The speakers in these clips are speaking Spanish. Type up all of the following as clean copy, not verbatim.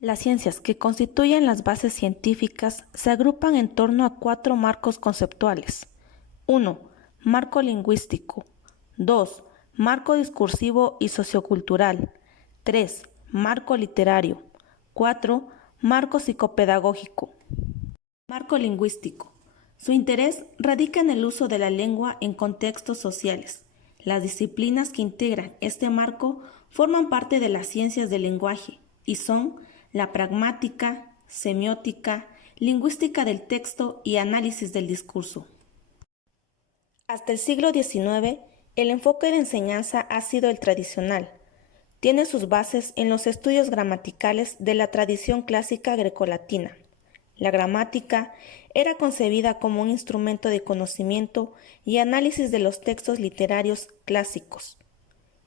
Las ciencias que constituyen las bases científicas se agrupan en torno a cuatro marcos conceptuales. 1. Marco lingüístico. 2. Marco discursivo y sociocultural. 3. Marco literario. 4. Marco psicopedagógico. Marco lingüístico. Su interés radica en el uso de la lengua en contextos sociales. Las disciplinas que integran este marco forman parte de las ciencias del lenguaje y son la pragmática, semiótica, lingüística del texto y análisis del discurso. Hasta el siglo XIX, el enfoque de enseñanza ha sido el tradicional. Tiene sus bases en los estudios gramaticales de la tradición clásica grecolatina. La gramática era concebida como un instrumento de conocimiento y análisis de los textos literarios clásicos.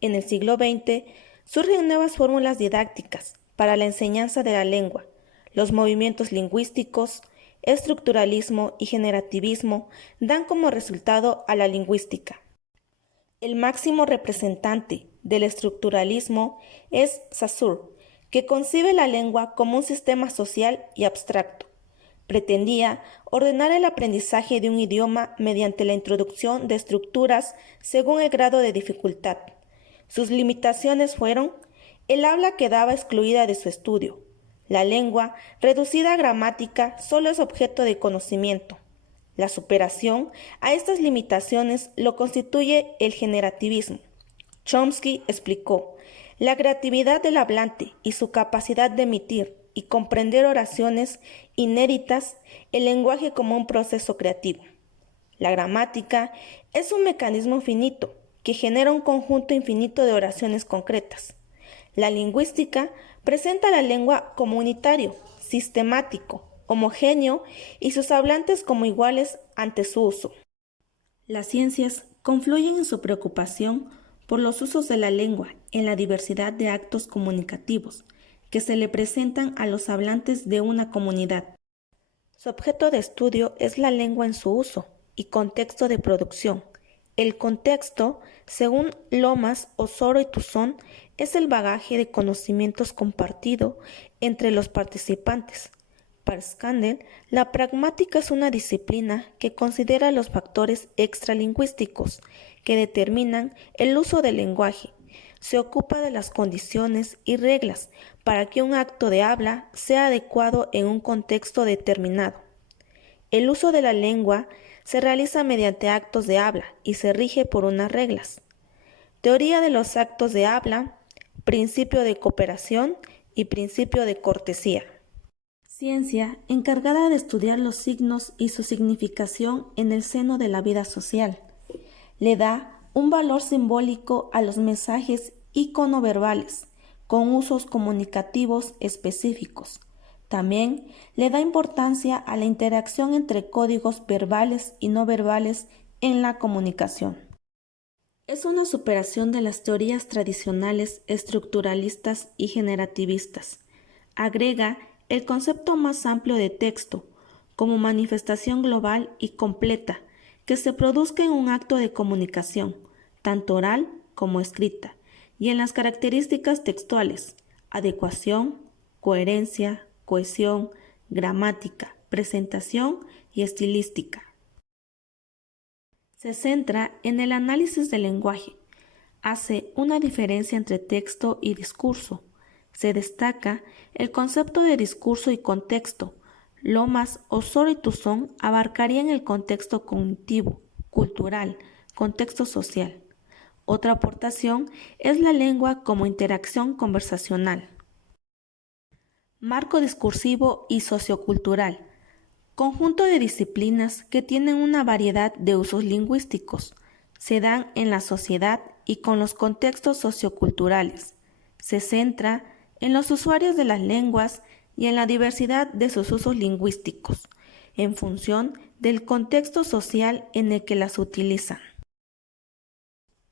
En el siglo XX surgen nuevas fórmulas didácticas para la enseñanza de la lengua. Los movimientos lingüísticos, estructuralismo y generativismo dan como resultado a la lingüística. El máximo representante del estructuralismo es Saussure, que concibe la lengua como un sistema social y abstracto. Pretendía ordenar el aprendizaje de un idioma mediante la introducción de estructuras según el grado de dificultad. Sus limitaciones fueron: el habla quedaba excluida de su estudio. La lengua, reducida a gramática, solo es objeto de conocimiento. La superación a estas limitaciones lo constituye el generativismo. Chomsky explicó: la creatividad del hablante y su capacidad de emitir y comprender oraciones inéditas, el lenguaje como un proceso creativo. La gramática es un mecanismo finito que genera un conjunto infinito de oraciones concretas. La lingüística presenta la lengua como unitario, sistemático, homogéneo y sus hablantes como iguales ante su uso. Las ciencias confluyen en su preocupación por los usos de la lengua en la diversidad de actos comunicativos que se le presentan a los hablantes de una comunidad. Su objeto de estudio es la lengua en su uso y contexto de producción. El contexto, según Lomas, Osoro y Tuzón, es el bagaje de conocimientos compartido entre los participantes. Para Scandel, la pragmática es una disciplina que considera los factores extralingüísticos que determinan el uso del lenguaje. Se ocupa de las condiciones y reglas para que un acto de habla sea adecuado en un contexto determinado. El uso de la lengua se realiza mediante actos de habla y se rige por unas reglas. Teoría de los actos de habla, principio de cooperación y principio de cortesía. Ciencia encargada de estudiar los signos y su significación en el seno de la vida social. Le da un valor simbólico a los mensajes iconoverbales, con usos comunicativos específicos. También le da importancia a la interacción entre códigos verbales y no verbales en la comunicación. Es una superación de las teorías tradicionales estructuralistas y generativistas. Agrega el concepto más amplio de texto, como manifestación global y completa, que se produzca en un acto de comunicación, tanto oral como escrita, y en las características textuales, adecuación, coherencia, cohesión, gramática, presentación y estilística. Se centra en el análisis del lenguaje. Hace una diferencia entre texto y discurso. Se destaca el concepto de discurso y contexto. Lomas, Osoro y Tuzón abarcarían el contexto cognitivo, cultural, contexto social. Otra aportación es la lengua como interacción conversacional. Marco discursivo y sociocultural. Conjunto de disciplinas que tienen una variedad de usos lingüísticos. Se dan en la sociedad y con los contextos socioculturales. Se centra en los usuarios de las lenguas y en la diversidad de sus usos lingüísticos, en función del contexto social en el que las utilizan.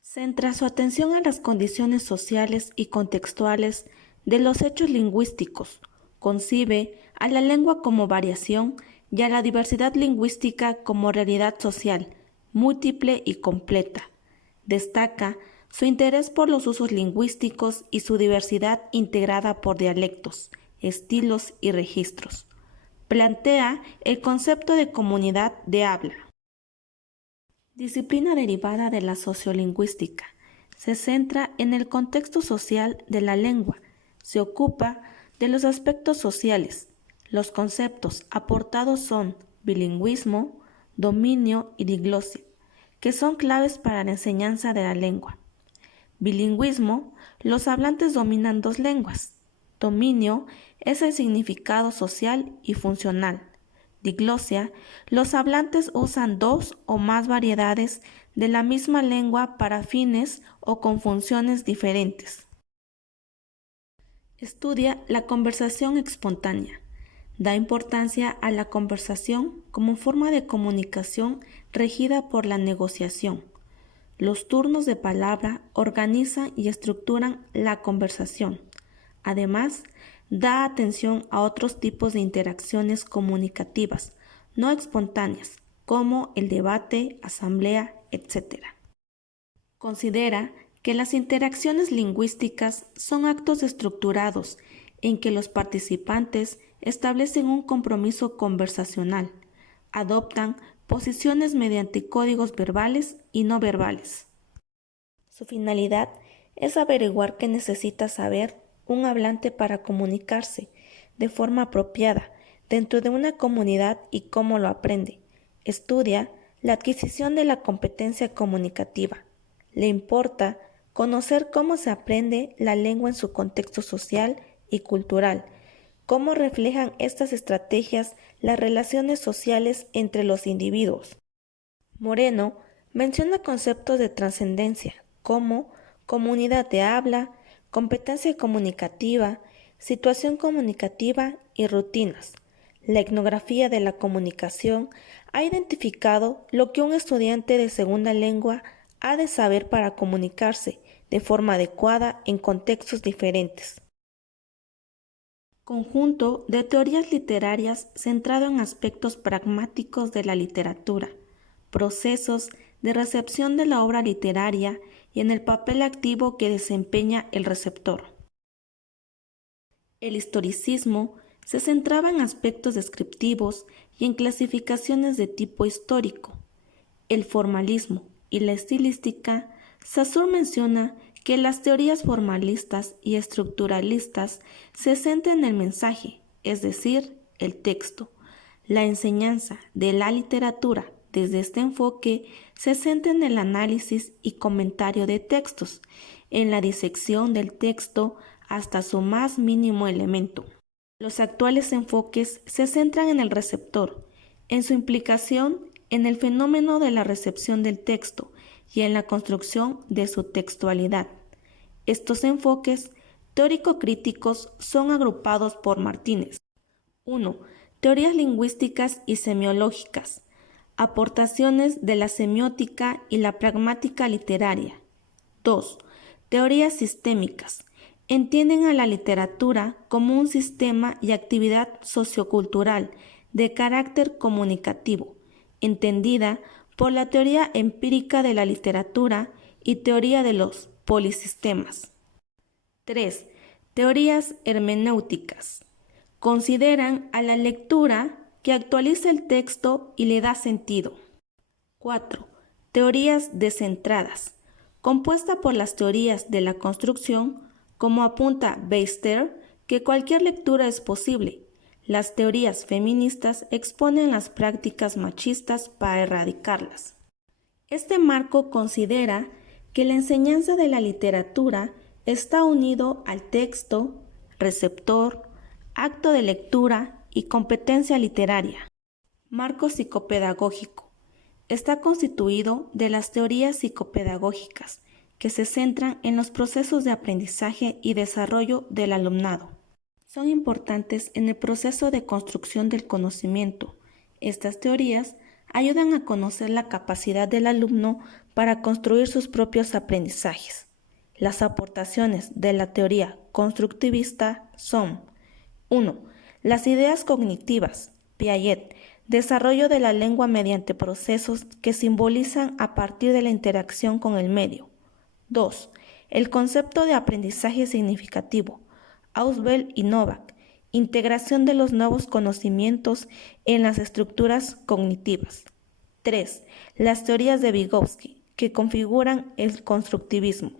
Centra su atención a las condiciones sociales y contextuales de los hechos lingüísticos. Concibe a la lengua como variación y a la diversidad lingüística como realidad social, múltiple y completa. Destaca su interés por los usos lingüísticos y su diversidad integrada por dialectos, estilos y registros. Plantea el concepto de comunidad de habla. Disciplina derivada de la sociolingüística. Se centra en el contexto social de la lengua. Se ocupa de los aspectos sociales. Los conceptos aportados son bilingüismo, dominio y diglosia, que son claves para la enseñanza de la lengua. Bilingüismo, los hablantes dominan dos lenguas. Dominio es el significado social y funcional. Diglosia, los hablantes usan dos o más variedades de la misma lengua para fines o con funciones diferentes. Estudia la conversación espontánea. Da importancia a la conversación como forma de comunicación regida por la negociación. Los turnos de palabra organizan y estructuran la conversación. Además, da atención a otros tipos de interacciones comunicativas, no espontáneas, como el debate, asamblea, etc. Considera que las interacciones lingüísticas son actos estructurados en que los participantes establecen un compromiso conversacional, adoptan posiciones mediante códigos verbales y no verbales. Su finalidad es averiguar qué necesita saber un hablante para comunicarse de forma apropiada dentro de una comunidad y cómo lo aprende. Estudia la adquisición de la competencia comunicativa. Le importa conocer cómo se aprende la lengua en su contexto social y cultural, cómo reflejan estas estrategias las relaciones sociales entre los individuos. Moreno menciona conceptos de trascendencia como comunidad de habla, competencia comunicativa, situación comunicativa y rutinas. La etnografía de la comunicación ha identificado lo que un estudiante de segunda lengua ha de saber para comunicarse de forma adecuada en contextos diferentes. Conjunto de teorías literarias centrado en aspectos pragmáticos de la literatura, procesos de recepción de la obra literaria y en el papel activo que desempeña el receptor. El historicismo se centraba en aspectos descriptivos y en clasificaciones de tipo histórico. El formalismo y la estilística, Saussure menciona que las teorías formalistas y estructuralistas se centran en el mensaje, es decir, el texto. La enseñanza de la literatura desde este enfoque se centra en el análisis y comentario de textos, en la disección del texto hasta su más mínimo elemento. Los actuales enfoques se centran en el receptor, en su implicación en el fenómeno de la recepción del texto y en la construcción de su textualidad. Estos enfoques teórico-críticos son agrupados por Martínez. 1. Teorías lingüísticas y semiológicas. Aportaciones de la semiótica y la pragmática literaria. 2. Teorías sistémicas. Entienden a la literatura como un sistema y actividad sociocultural de carácter comunicativo, entendida por la teoría empírica de la literatura y teoría de los polisistemas. 3. Teorías hermenéuticas. Consideran a la lectura que actualiza el texto y le da sentido. 4. Teorías descentradas. Compuesta por las teorías de la construcción, como apunta Beister, que cualquier lectura es posible. Las teorías feministas exponen las prácticas machistas para erradicarlas. Este marco considera que la enseñanza de la literatura está unido al texto, receptor, acto de lectura y competencia literaria. Marco psicopedagógico. Está constituido de las teorías psicopedagógicas que se centran en los procesos de aprendizaje y desarrollo del alumnado. Son importantes en el proceso de construcción del conocimiento. Estas teorías ayudan a conocer la capacidad del alumno para construir sus propios aprendizajes. Las aportaciones de la teoría constructivista son: 1. Las ideas cognitivas, Piaget, desarrollo de la lengua mediante procesos que simbolizan a partir de la interacción con el medio. 2. El concepto de aprendizaje significativo, Ausubel y Novak, Integración de los nuevos conocimientos en las estructuras cognitivas. 3. Las teorías de Vygotsky, que configuran el constructivismo.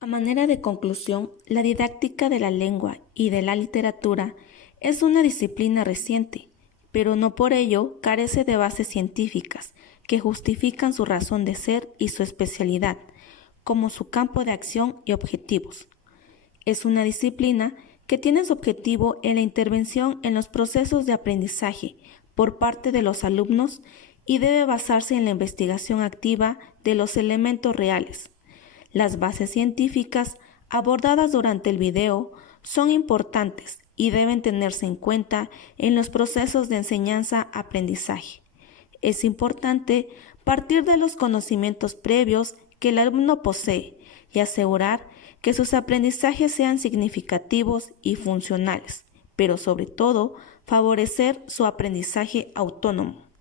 A manera de conclusión, la didáctica de la lengua y de la literatura es una disciplina reciente, pero no por ello carece de bases científicas que justifican su razón de ser y su especialidad, como su campo de acción y objetivos. Es una disciplina que tiene su objetivo en la intervención en los procesos de aprendizaje por parte de los alumnos y debe basarse en la investigación activa de los elementos reales. Las bases científicas abordadas durante el video son importantes y deben tenerse en cuenta en los procesos de enseñanza-aprendizaje. Es importante partir de los conocimientos previos que el alumno posee y asegurar que sus aprendizajes sean significativos y funcionales, pero sobre todo favorecer su aprendizaje autónomo.